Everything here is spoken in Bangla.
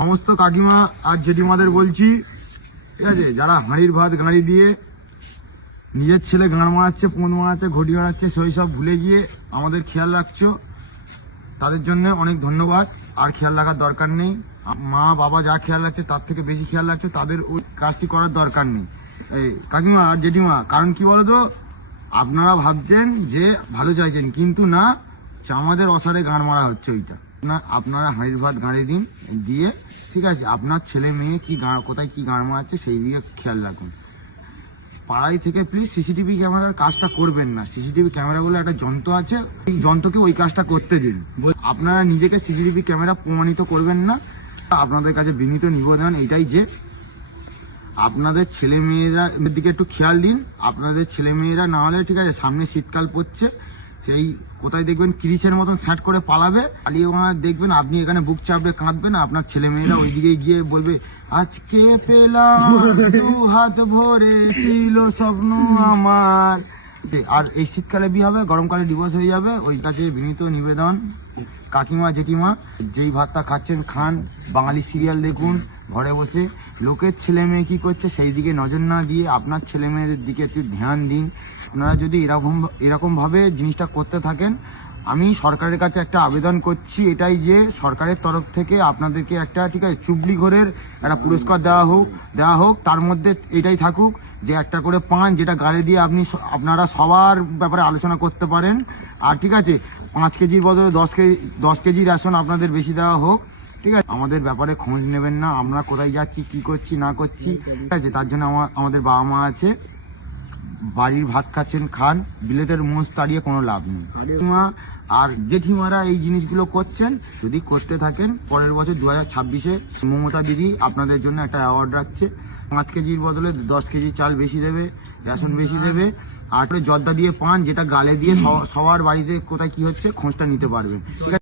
সমস্ত কাকিমা আর জেঠিমাদের বলছি, ঠিক আছে, যারা হাঁড়ির ভাত গাঁড়ি দিয়ে নিজের ছেলে গাঁড় মারাচ্ছে, পোঁদ মারাচ্ছে, ঘটি মারাচ্ছে, সেই সব ভুলে গিয়ে আমাদের খেয়াল রাখছো, তাদের জন্য অনেক ধন্যবাদ। আর খেয়াল রাখার দরকার নেই। মা বাবা যা খেয়াল রাখছে তার থেকে বেশি খেয়াল রাখছে, তাদের ওই কাজটি করার দরকার নেই। এই কাকিমা আর জেঠিমা, কারণ কি বলতো, আপনারা ভাবছেন যে ভালো চাইছেন, কিন্তু না, আমাদের অসারে গাঁড় মারা হচ্ছে ওইটা না। আপনারা হাঁড়ির ভাত গাঁড়ি দিন দিয়ে, ঠিক আছে, আপনার ছেলে মেয়ে কি কোথায় কি গাঁড় মারাচ্ছে সেই দিকে খেয়াল রাখুন। পাড়াই থেকে প্লিজ সিসিটিভি ক্যামেরার কাজটা করবেন না। সিসিটিভি ক্যামেরা বলে একটা যন্ত্র আছে, এই যন্ত্রকে ওই কাজটা করতে দিন। আপনারা নিজেকে সিসিটিভি ক্যামেরা প্রমাণিত করবেন না। আপনাদের কাছে বিনীত নিবেদন এটাই যে আপনাদের ছেলে মেয়েরা দিকে একটু খেয়াল দিন। আপনাদের ছেলে মেয়েরা না হলে, ঠিক আছে, সামনে শীতকাল পড়ছে, সেই কোথায় দেখবেন ক্রিসের মতন স্যাট করে পালাবে, পালিয়ে দেখবেন আপনি এখানে বুক চাপড়ে কাঁদবেন, আপনার ছেলে মেয়েরা ওইদিকে গিয়ে বলবে আজকে পেলাম দু হাত ভরে ছিল স্বপ্ন আমার। আর এই শীতকালে বিয়ে হবে, গরমকালে ডিভোর্স হয়ে যাবে। ওই কাছে বিনীত নিবেদন, কাকিমা জেঠিমা যেই ভাতটা খাচ্ছেন খান, বাঙালি সিরিয়াল দেখুন ঘরে বসে। লোকের ছেলে মেয়ে কী করছে সেই দিকে নজর না দিয়ে আপনার ছেলে মেয়েদের দিকে একটু ধ্যান দিন। আপনারা যদি এরকমভাবে জিনিসটা করতে থাকেন, আমি সরকারের কাছে একটা আবেদন করছি এটাই যে সরকারের তরফ থেকে আপনাদেরকে একটা, ঠিক আছে, চুবলি ঘরের একটা পুরস্কার দেওয়া হোক। তার মধ্যে এটাই থাকুক যে একটা করে পান, যেটা গাড়ি দিয়ে আপনারা সবার ব্যাপারে আলোচনা করতে পারেন। আর ঠিক আছে, 5 কেজির বদলে 10 কেজি রেশন আপনাদের বেশি দেওয়া হোক। ঠিক আছে, আমাদের ব্যাপারে খোঁজ নেবেন না, আমরা কোথায় যাচ্ছি, কি করছি না করছি, ঠিক আছে, তার জন্য আমাদের বাবা মা আছে। বাড়ির ভাত খাচ্ছেন খান, বিলেতের মোষ তাড়িয়ে কোনো লাভ নেই। আর জেঠিমারা এই জিনিসগুলো করছেন, যদি করতে থাকেন, পরের বছর 2026-এ মমতা দিদি আপনাদের জন্য একটা অ্যাওয়ার্ড রাখছে। 5 কেজির বদলে 10 কেজি চাল বেশি দেবে, রেশন বেশি দেবে। আর জর্দা দিয়ে পান, যেটা গালে দিয়ে সবার বাড়িতে কোথায় কি হচ্ছে খোঁজটা নিতে পারবেন। ঠিক আছে।